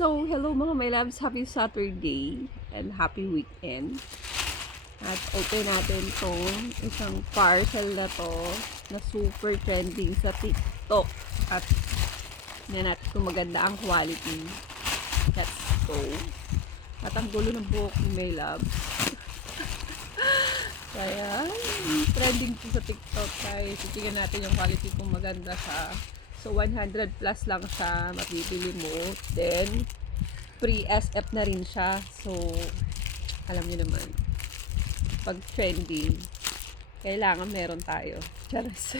So, hello mga my loves, happy Saturday and happy weekend. At open natin tong isang parcel na to na super trending sa TikTok. At yan natin kung maganda ang quality. Let's go. At ang gulo ng buhok ni my loves. Kaya, trending to sa TikTok. Kaya titignan natin yung quality kung maganda siya. So, 100 plus lang siya mabibili mo. Then, free SF na rin siya. So, alam niyo naman, pag trending, kailangan meron tayo. Charas.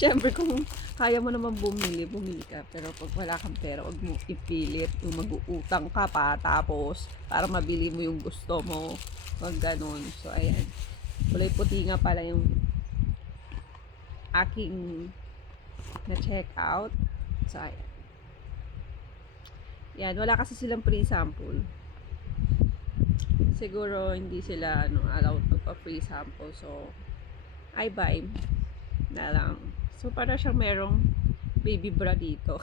Siyempre, kung kaya mo naman bumili ka. Pero pag wala kang pera, huwag mo ipilit. Yung mag-uutang ka pa, tapos, para mabili mo yung gusto mo. Wag ganun. So, ayan. Kulay puti nga pala yung aking na-check out. So, ayan. Yan, wala kasi silang pre-sample. Siguro hindi sila allowed magpa-free sample. So, I buy na lang. So, para siyang merong baby bra dito.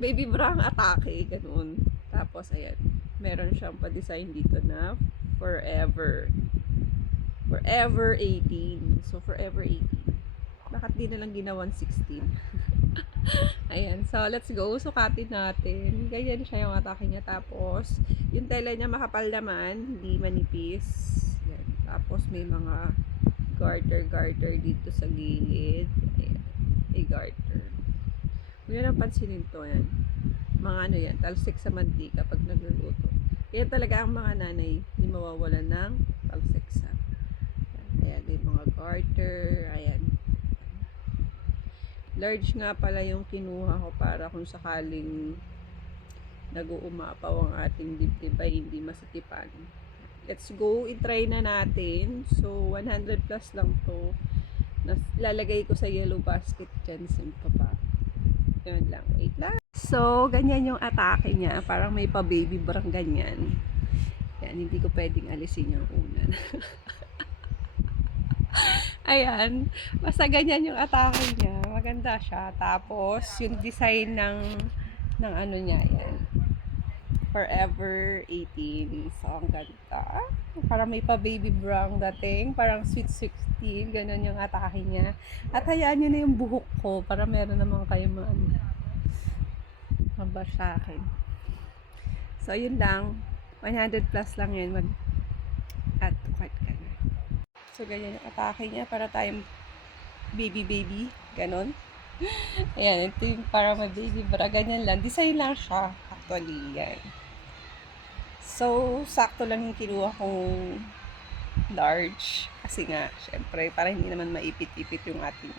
baby bra ang atake, ganun. Tapos, ayan, meron siyang pa-design dito na forever 18. So, forever 18. Bakit di na lang ginawan 16? Ayan, so let's go. Sukatin natin. Ganyan siya yung atake niya. Tapos, yung tela niya makapal naman, hindi manipis. Ayan. Tapos, may mga garter dito sa gilid. Ayan. May garter. Huwag nyo nang pansinin to. Ayan. Mga ano yan, talsik sa mantika pag nagluluto. Yan talaga ang mga nanay, hindi mawawalan ng talsik sa. Ayan, may mga garter. Ayan. Large nga pala yung kinuha ko para kung sakaling nag-uumapaw ang ating dibdib ay hindi masatipan. Let's go, i-try na natin. So, 100 plus lang to. Lalagay ko sa yellow basket dyan sa baba. Yun lang, wait lang. So, ganyan yung atake niya. Parang may pa-baby brang ganyan. Yan, hindi ko pwedeng alisin yung unan. Ayan, basta ganyan yung atake niya. Maganda siya. Tapos, yung design ng ano niya, yan. Forever 18. So, ang ganda. Parang may pa baby brown dating. Parang sweet 16. Ganon yung atake niya. At hayaan nyo na yung buhok ko para meron naman kayo haba sa akin. So, yun lang. 100 plus lang yun. Mag-add to cart ka na. So, ganyan yung atake niya para tayong baby. Ganon. Ayan, ito yung para may baby bra. Ganyan lang. Design lang siya. Actually, yan. So, sakto lang yung kinuha kong large. Kasi nga, syempre, para hindi naman maipit-ipit yung ating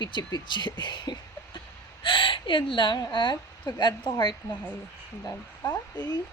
pichi-pichi. Yan lang. At mag-add to heart na kayo. Bye.